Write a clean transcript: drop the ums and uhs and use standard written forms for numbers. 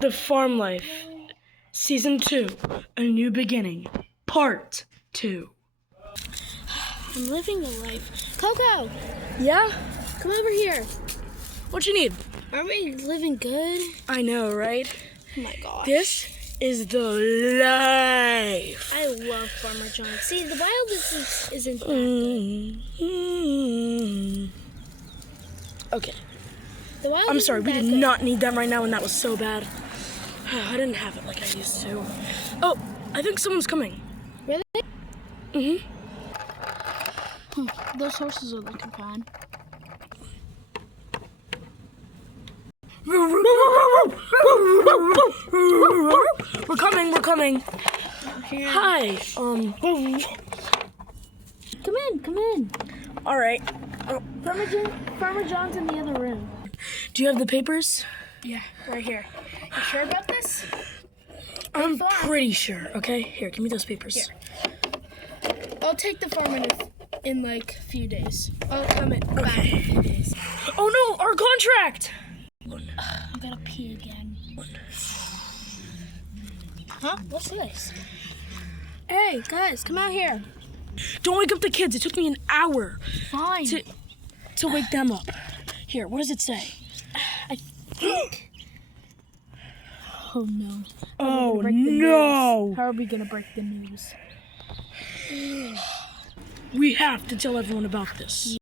The Farm Life, Season 2, A New Beginning, Part 2. I'm living the life. Coco, Yeah? come over here. What you need? Aren't we living good? I know, right? Oh my gosh. This is the life. I love Farmer John. See, the wild isn't that good. Okay, The wild I'm isn't sorry, we that did good. not need them right now, and that was so bad. I didn't have it like I used to. Oh, I think someone's coming. Really? Mm-hmm. Those horses are looking fine. We're coming. Here. Hi, Come in. all right. Farmer John's in the other room. Do you have the papers? Yeah, right here. You sure about this? I'm pretty sure. Okay, here, give me those papers. Here. I'll take the farm in like a few days. I'll come back in a few days. Oh no, our contract! I gotta pee again. Huh? What's this? Hey, guys, come out here. Don't wake up the kids. It took me an hour Fine. to wake them up. Here, what does it say? I think. Oh no. Oh no! How are we gonna break the news? We have to tell everyone about this.